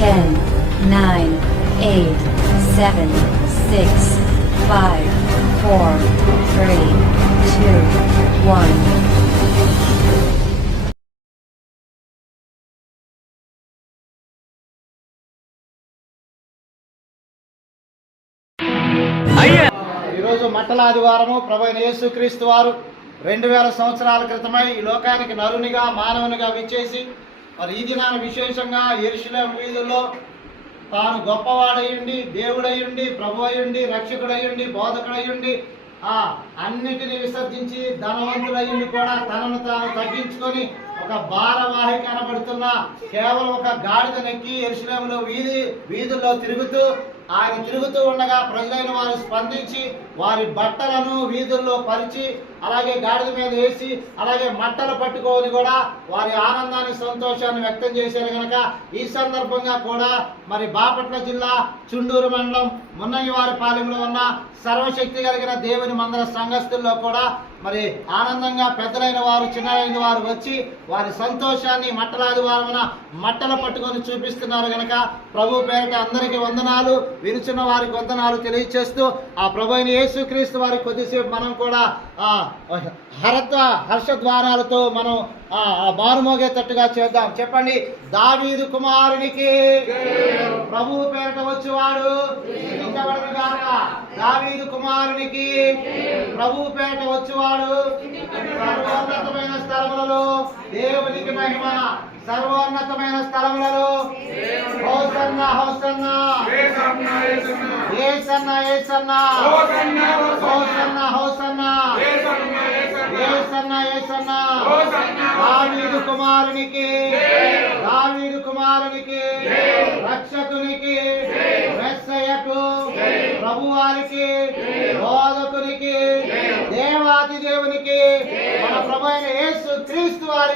10, 9, 8, 7, 6, 5, 4, 3, 2, 1. ఈరోజు మట్టల ఆదివారము ప్రభువైన యేసుక్రీస్తు వారు 2000 సంవత్సరాల క్రితమై ఈ లోకానికి నరునిగా మానవునిగా విచ్చేసి మరి ఈ దినాన విశేషంగా యెరూషలేము వీధుల్లో తాను గొప్పవాడయ్యుండి, దేవుడయ్యుండి, ప్రభు అయ్యుండి, రక్షకుడయ్యుండి, బోధకుడయ్యుండి అన్నిటిని విసర్జించి ధనవంతుడయ్యుండి కూడా తనను తాను తగ్గించుకొని ఒక భారవాహి కనబడుతున్న కేవలం ఒక గాడిద నెక్కి యెరూషలేములో వీధుల్లో తిరుగుతూ ఆయన తిరుగుతూ ఉండగా ప్రజలైన వారు స్పందించి వారి బట్టలను వీధుల్లో పరిచి అలాగే గాడిద మీద వేసి అలాగే మట్టలు పట్టుకోని కూడా వారి ఆనందాన్ని సంతోషాన్ని వ్యక్తం చేశారు కనుక ఈ సందర్భంగా కూడా మరి బాపట్ల జిల్లా చుండూరు మండలం మున్నంగివారిపాలెంలో ఉన్న సర్వశక్తి కలిగిన దేవుని మందిర సంఘస్థుల్లో కూడా మరి ఆనందంగా పెద్దలైన వారు చిన్నలైన వారు వచ్చి వారి సంతోషాన్ని మట్టలాదివారమున మట్టలు పట్టుకొని చూపిస్తున్నారు కనుక ప్రభు పేరిట అందరికీ వందనాలు, వినుచున్న వారికి వందనాలు తెలియచేస్తూ ఆ ప్రభు అయిన యేసుక్రీస్తు వారికి కొద్దిసేపు మనం కూడా హర్షద్వారాలతో మనం మారుమోగేటట్టుగా చేద్దాం. చెప్పండి, దావీదు కుమారునికి ప్రభువు పేరిట వచ్చేవాడు దావీదు కుమారునికి ప్రభువు పేరిట వచ్చేవాడు సర్వోన్నతమైన స్థలములలో దేవునికి మహిమ, సర్వోన్నతమైన స్థలములలో hosanna hosanna Yesanna Yesanna hosanna hosanna Yesanna Yesanna దావీదు కుమారునికి రక్షకునికి మెస్సయ్యకు ప్రభువారికి బోధకునికి దేవాది దేవునికి మన ప్రభువైన యేసుక్రీస్తు వారికి